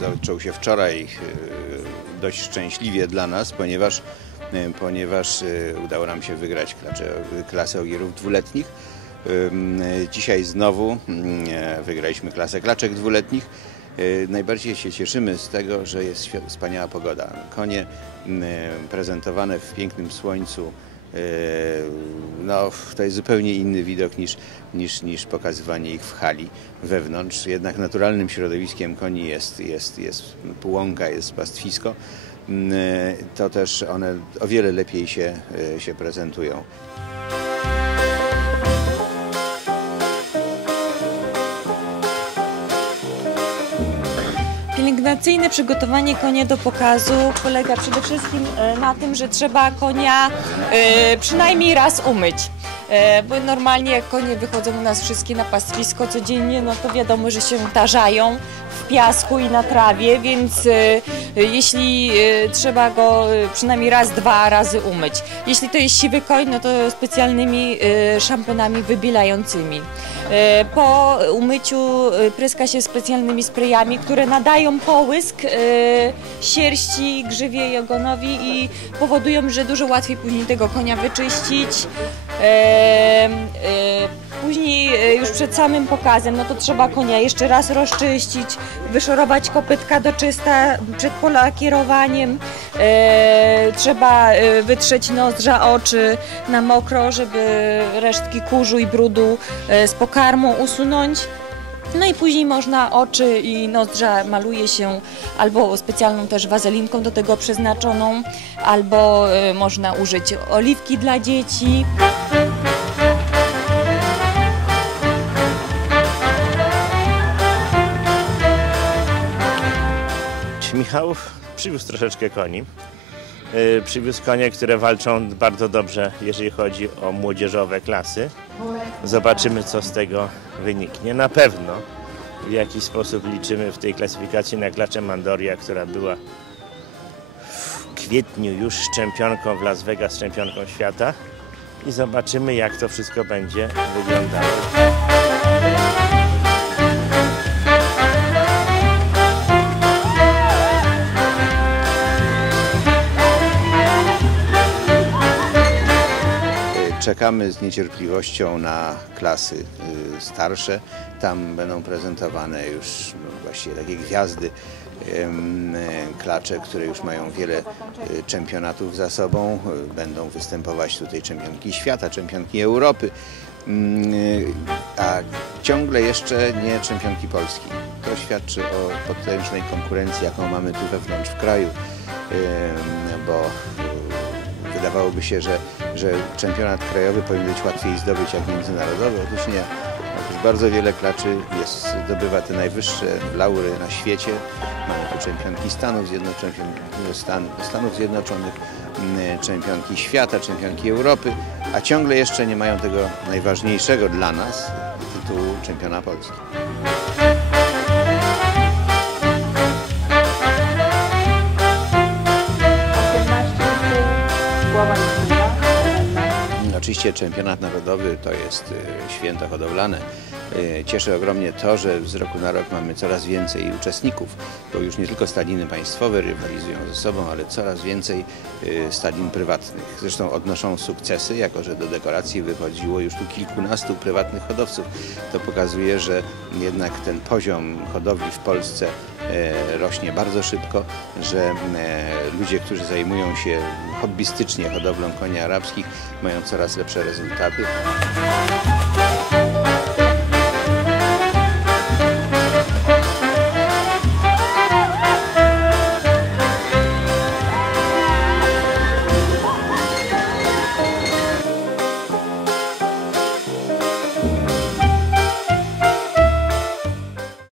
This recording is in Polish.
zaczął się wczoraj e, dość szczęśliwie dla nas, ponieważ, e, ponieważ e, udało nam się wygrać klasę ogierów dwuletnich. Dzisiaj znowu mm, wygraliśmy klasę klaczek dwuletnich. Najbardziej się cieszymy z tego, że jest wspaniała pogoda. Konie mm, prezentowane w pięknym słońcu. E, No, to jest zupełnie inny widok niż, niż, niż pokazywanie ich w hali wewnątrz. Jednak naturalnym środowiskiem koni jest, jest, jest półłąka, jest pastwisko. E, To też one o wiele lepiej się, e, się prezentują. Pielęgnacyjne przygotowanie konia do pokazu polega przede wszystkim e, na tym, że trzeba konia e, przynajmniej raz umyć. E, Bo normalnie jak konie wychodzą u nas wszystkie na pastwisko codziennie, no to wiadomo, że się tarzają w piasku i na trawie, więc jeśli e, trzeba go e, przynajmniej raz, dwa razy umyć. Jeśli to jest siwy koń, no to specjalnymi e, szamponami wybielającymi. E, Po umyciu pryska się specjalnymi sprayami, które nadają połysk sierści, grzywie i ogonowi i powodują, że dużo łatwiej później tego konia wyczyścić. E, Później e, już przed samym pokazem, no to trzeba konia jeszcze raz rozczyścić, wyszorować kopytka do czysta przed polakierowaniem. E, trzeba wytrzeć nozdrza, oczy na mokro, żeby resztki kurzu i brudu z pokarmu usunąć. No i później można oczy i nozdrza maluje się albo specjalną też wazelinką do tego przeznaczoną, albo e, można użyć oliwki dla dzieci. Michał przywiózł troszeczkę koni. Yy, Przywiózł konie, które walczą bardzo dobrze, jeżeli chodzi o młodzieżowe klasy. Zobaczymy, co z tego wyniknie. Na pewno w jakiś sposób liczymy w tej klasyfikacji na klaczę Mandoria, która była w kwietniu już czempionką w Las Vegas, czempionką świata. I zobaczymy, jak to wszystko będzie wyglądało. Czekamy z niecierpliwością na klasy y, starsze. Tam będą prezentowane już no, właściwie takie gwiazdy, klacze, które już mają wiele y, czempionatów za sobą. Y, Będą występować tutaj czempionki świata, czempionki Europy, y, a ciągle jeszcze nie czempionki Polski. To świadczy o potężnej konkurencji, jaką mamy tu wewnątrz w kraju, bo wydawałoby się, że, że czempionat krajowy powinien być łatwiej zdobyć jak międzynarodowy. Otóż nie. Otóż bardzo wiele klaczy jest, zdobywa te najwyższe laury na świecie. Mamy tu czempionki Stanów Zjednoczonych, Stan, Stanów Zjednoczonych, mm, czempionki świata, czempionki Europy, a ciągle jeszcze nie mają tego najważniejszego dla nas tytułu czempiona Polski. Oczywiście czempionat narodowy to jest y, święto hodowlane. Y, Cieszy ogromnie to, że z roku na rok mamy coraz więcej uczestników, bo już nie tylko stadiny państwowe rywalizują ze sobą, ale coraz więcej y, stadin prywatnych. Zresztą odnoszą sukcesy, jako że do dekoracji wychodziło już tu kilkunastu prywatnych hodowców. To pokazuje, że jednak ten poziom hodowli w Polsce e, rośnie bardzo szybko, że e, ludzie, którzy zajmują się hobbystycznie hodowlą koni arabskich mają coraz lepsze rezultaty.